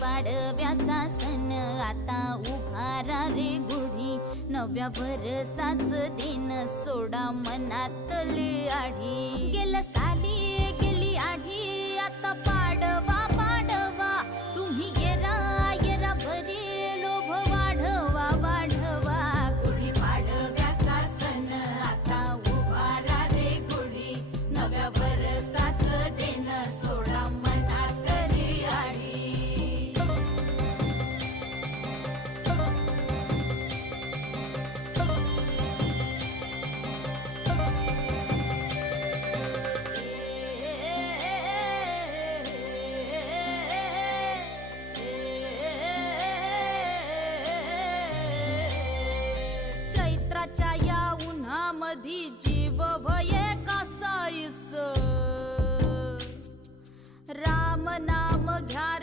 पाडव्याचा सण आता उभारा रे गुढी, नव्या वर्षाच दिन सोडा मनातली आढी. गेल्या साली गेली आढी, आता पाडवा पाडवा, तुम्ही येरा येरा भरी लोभ वाढवा वाढवा. गुढी पाडव्याचा सण आता उभारा रे गुढी, नव्या वर्षाच दिन सोडा मनातली आढी. चैत्राच्या या उन्हामधी जीव भये कासाईस, राम नाम घ्या